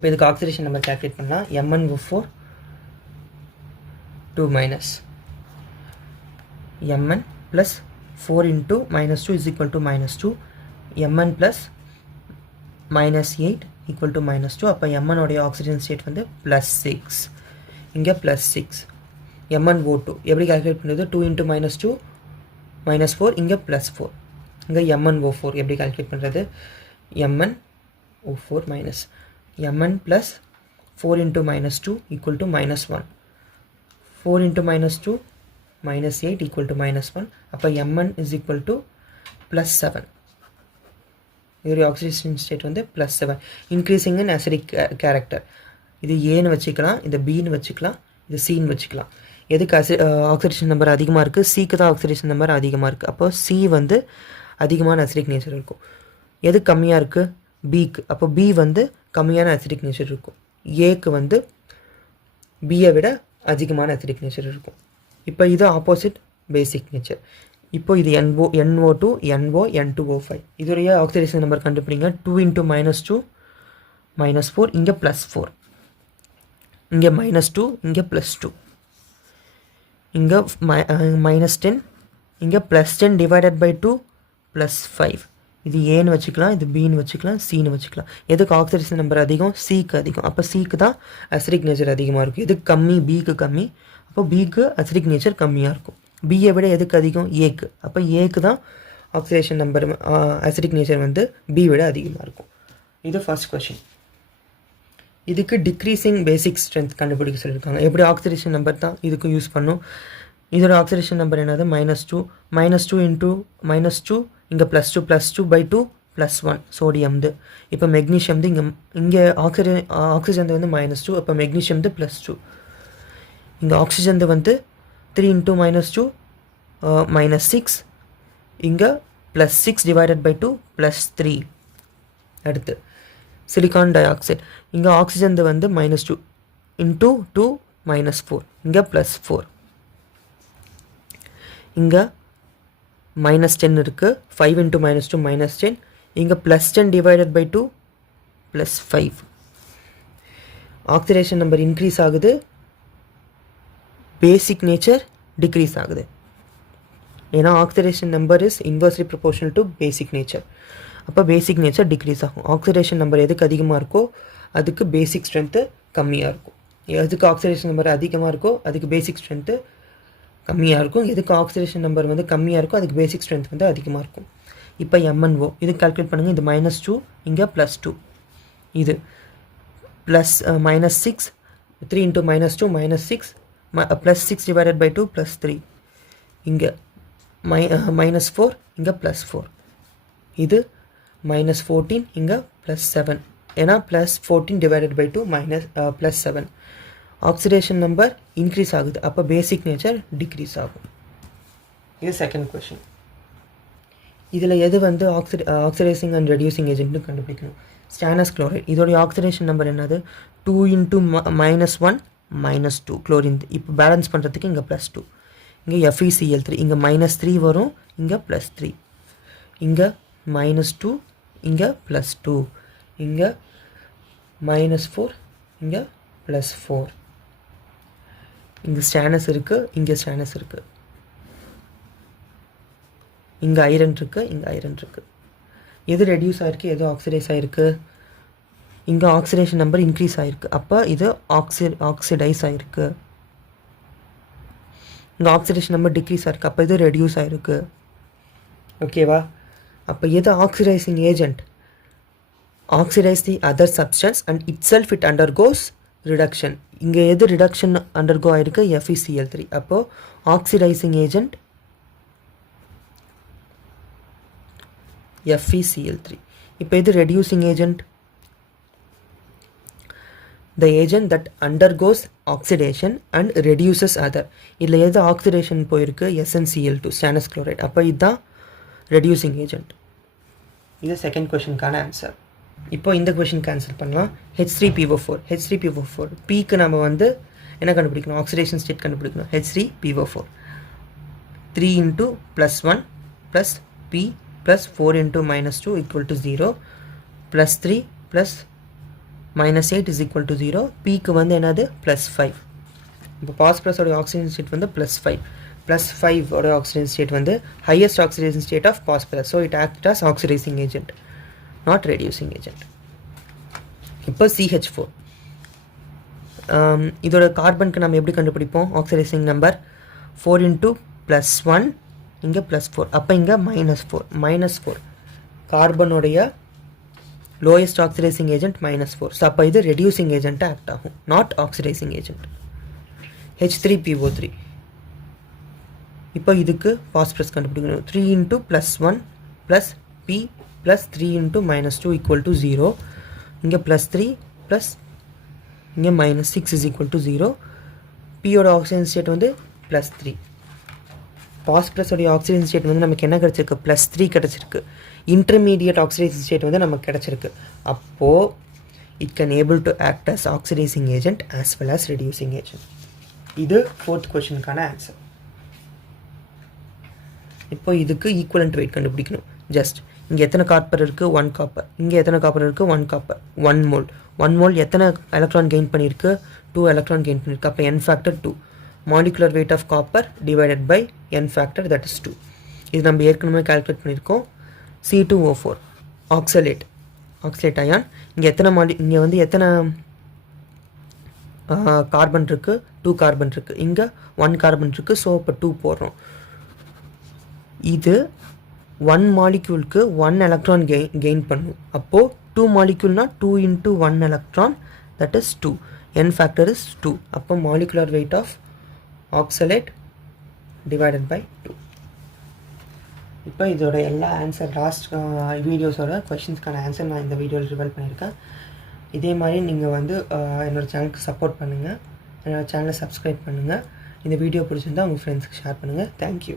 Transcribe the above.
இப்போ இதுக்கு oxidation number calculate பண்ணலாம். Mn O4 2 minus Mn plus 4 into minus 2 is equal to minus 2. Mn plus minus 8 equal to minus 2. அப்போ Mn உடைய oxygen state வந்து plus 6. இங்கே plus 6. MnO2 எப்படி calculate பண்ணுறது? 2 into minus 2 minus 4. இங்கே plus 4. இங்கே MnO4 எப்படி கால்குலேட் பண்ணுறது? MnO4 minus Mn plus 4 into minus 2 equal to minus 1. 4 into minus 2 minus 8 equal to minus 1. அப்போ Mn is equal to plus 7. இதோடைய ஆக்சிடேஷன் ஸ்டேட் வந்து plus 7. Increasing இன் acidic character. இது ஏன்னு வச்சுக்கலாம், இது பின்னு வச்சுக்கலாம், இது சின்னு வச்சுக்கலாம். எதுக்கு ஆக்சிடேஷன் நம்பர் அதிகமாக இருக்குது? சிக்கு தான் ஆக்சிடேஷன் நம்பர் அதிகமாக இருக்குது. அப்போ சி வந்து அதிகமான அசிடிக் நேச்சர் இருக்கும். எது கம்மியாக இருக்குது? பிக்கு. அப்போ பி வந்து கம்மியான அசிடிக் நேச்சர் இருக்கும். ஏக்கு வந்து பியை விட அதிகமான அசிடிக் நேச்சர் இருக்கும். இப்போ இது ஆப்போசிட் பேசிக் நேச்சர். இப்போ இது NO2 NO N2O5. இதோடைய ஆக்சிடேஷன் நம்பர் கண்டுபிடிங்க. 2 into minus 2 minus 4. இங்கே plus 4. இங்கே minus 2. இங்கே plus 2. இங்கே minus 10. இங்கே plus 10 divided by 2 plus 5. இது ஏன்னு வச்சுக்கலாம், இது பின்னு வச்சுக்கலாம், சின்னு வச்சுக்கலாம். எதுக்கு ஆக்சிடேஷன் நம்பர் அதிகம்? சிக்கு அதிகம். அப்போ சிக்கு தான் அசிடிக் நேச்சர் அதிகமாக இருக்கும். எதுக்கு கம்மி? பிக்கு கம்மி. அப்போ பிக்கு அசிடிக் நேச்சர் கம்மியாக இருக்கும். பியை விட எதுக்கு அதிகம்? ஏக்கு. அப்போ ஏக்கு தான் ஆக்சிடேஷன் நம்பர் அசிடிக் நேச்சர் வந்து பி விட அதிகமாக இருக்கும். இது ஃபர்ஸ்ட் கொஷின். இதுக்கு டிக்ரீசிங் பேசிக் ஸ்ட்ரென்த் கண்டுபிடிக்க சொல்லியிருக்காங்க. எப்படி ஆக்சிடேஷன் நம்பர் தான் இதுக்கு யூஸ் பண்ணும். இதோட ஆக்சிடேஷன் நம்பர் என்னது? -2 into -2 இங்கே +2 by 2 +1 சோடியம்து. இப்போ மெக்னீஷியம்து இங்கே ஆக்சிஜன் வந்து -2. அப்போ மெக்னீஷியம்து +2. இங்கே ஆக்சிஜன் வந்து 3 into -2 -6. இங்கே +6 divided by 2 +3. அடுத்து சிலிக்கான் டை ஆக்சைடு. இங்கே ஆக்சிஜன் வந்து -2 into 2 -4. இங்கே +4. இங்கே -10 இருக்குது. 5 into -2 -10. இங்கே +10 divided by 2 +5. Oxidation number increase ஆகுது, பேசிக் நேச்சர் டிக்ரீஸ் ஆகுது. ஏன்னா oxidation number is inversely proportional to basic nature. அப்போ பேசிக் நேச்சர் டிக்ரீஸ் ஆகும். ஆக்சிடேஷன் நம்பர் எதுக்கு அதிகமாக இருக்கோ அதுக்கு பேசிக் ஸ்ட்ரென்த்து கம்மியாக இருக்கும். எதுக்கு ஆக்சிடேஷன் நம்பர் அதிகமாக இருக்கோ அதுக்கு பேசிக் ஸ்ட்ரென்த்து கம்மியாக இருக்கும். எதுக்கு ஆக்சிடேஷன் நம்பர் வந்து கம்மியாக இருக்கும் அதுக்கு பேசிக் ஸ்ட்ரென்த் வந்து அதிகமாக இருக்கும். இப்போ MnO இது கால்குலேட் பண்ணுங்கள். இது -2 இங்கே +2. இது -6 3 into -2 -6 +6 divided by 2 +3. இங்கே -4 இங்கே +4. இது -14 இங்கே +7. ஏன்னா +14 divided by 2 +7. Oxidation number increase ஆகுது. அப்போ பேசிக் நேச்சர் டிக்ரீஸ் ஆகும். இது செகண்ட் கொஷின். இதில் எது வந்து ஆக்சிடைசிங் அண்ட் ரெடியூசிங் ஏஜென்ட்னு கண்டுபிடிக்கணும். Stannous chloride. இதோடைய ஆக்சிடேஷன் நம்பர் என்னது? 2 into -1 -2 குளோரின். இப்போ பேலன்ஸ் பண்ணுறதுக்கு இங்கே +2. இங்கே FeCl3. இங்கே -3 வரும், இங்கே +3. இங்கே -2 இங்கே +2. இங்கே -4 இங்கே +4. இங்கே ஸ்டானஸ் இருக்குது, இங்கே ஸ்டானஸ் இருக்குது. இங்கே ஐரன் இருக்குது, இங்கே ஐரன் இருக்குது. எது ரெடியூஸ் ஆகிருக்கு, எது ஆக்சிடைஸ் ஆகிருக்கு? இங்கே ஆக்சிடேஷன் நம்பர் இன்க்ரீஸ் ஆகிருக்கு. அப்போ இது ஆக்சிடைஸ் ஆகிருக்கு. இங்கே ஆக்சிடேஷன் நம்பர் டிக்ரீஸ் ஆகிருக்கு. அப்போ இது ரெடியூஸ் ஆகிருக்கு. ஓகேவா? அப்போ எது oxidising agent? Oxidise the other substance and it self it undergoes reduction. இங்கே எது ரிடக்ஷன் அண்டர்கோ ஆகிருக்கு? FeCl3. அப்போது ஆக்சிடைசிங் ஏஜென்ட் FeCl3. இப்போ இது reducing agent? The agent that undergoes oxidation and reduces other. இதில் எது ஆக்சிடேஷன் போயிருக்கு? SnCl2 stannous chloride. அப்போ இதுதான் ரெடியூசிங் ஏஜென்ட். இது செகண்ட் கொஷனுக்கான ஆன்சர். இப்போ இந்த கொஷின் கேன்சல் பண்ணலாம். H3PO4. பிக்கு நம்ம வந்து என்ன கண்டுபிடிக்கணும்? ஆக்சிடேஷன் ஸ்டேட் கண்டுபிடிக்கணும். H3PO4 3 into +1 plus P plus 4 into -2 equal to 0 plus 3 plus minus 8 is equal to 0. Pக்கு வந்து என்னது plus 5. இப்போ phosphorus ஓட oxidation state வந்து plus 5. Plus 5 ஓட oxidation state வந்து highest oxidation state of phosphorus. So it acts as oxidizing agent, not reducing agent. இப்போ CH4. இதோட கார்பனுக்கு நம்ம எப்படி கண்டுபிடிப்போம்? ஆக்சிடைசிங் நம்பர் 4 into plus 1 இங்கே plus 4. அப்போ இங்கே minus 4. கார்பனுடைய lowest oxidizing agent -4. So அப்போ இது reducing agent ஆக்ட் ஆகும், not oxidizing agent. H3PO3. இப்போ இதுக்கு phosphorus கண்டுபிடிக்கணும். 3 into plus 1 plus P plus 3 into minus 2 equal to 0. இங்கே plus 3 plus இங்கே minus 6 is equal to 0. P ஓட oxidation state வந்து plus 3. phosphorus ஓட oxidation state வந்து நமக்கு என்ன கிடச்சிருக்கு? plus 3 கிடச்சிருக்கு. intermediate oxidation state வந்து நமக்கு கிடச்சிருக்கு. அப்போது it can able to act as oxidizing agent as well as reducing agent. இது 4th questionக்கான ஆன்சர். இப்போ இதுக்கு ஈக்குவலண்ட் வெயிட் கண்டுபிடிக்கணும். ஜஸ்ட் இங்கே எத்தனை காப்பர் இருக்குது? 1 காப்பர். இங்கே எத்தனை காப்பர் இருக்குது? 1 காப்பர். 1 மோல். 1 மோல் எத்தனை எலக்ட்ரான் கெயின் பண்ணியிருக்கு? 2 எலக்ட்ரான் கெயின் பண்ணியிருக்கு. அப்போ n factor 2. Molecular weight of copper divided by n factor, that is 2. இது நம்ம ஏற்கனவே கால்குலேட் பண்ணியிருக்கோம். C2O4 oxalate ion. இங்கே வந்து எத்தனை கார்பன் இருக்குது? 2 கார்பன் இருக்குது. இங்கே 1 கார்பன் இருக்குது. ஸோ இப்போ 2 போடுறோம். இது 1 மாலிக்யூலுக்கு 1 எலக்ட்ரான் கெயின் பண்ணும். அப்போது 2 மாலிக்யூல்னா 2 into 1 electron, that is 2. n factor is 2. அப்போ molecular weight of oxalate divided by 2. இப்போ இதோட எல்லா ஆன்சர் லாஸ்ட் வீடியோஸோட கொஷின்ஸ்க்கான ஆன்சர் நான் இந்த வீடியோவில் ரிவீல் பண்ணியிருக்கேன். இதே மாதிரி நீங்கள் வந்து என்னோடய சேனலுக்கு சப்போர்ட் பண்ணுங்கள், என்னோடய சேனலை சப்ஸ்கிரைப் பண்ணுங்கள். இந்த வீடியோ பிடிச்சிருந்தால் உங்கள் ஃப்ரெண்ட்ஸ்க்கு ஷேர் பண்ணுங்கள். தேங்க்யூ.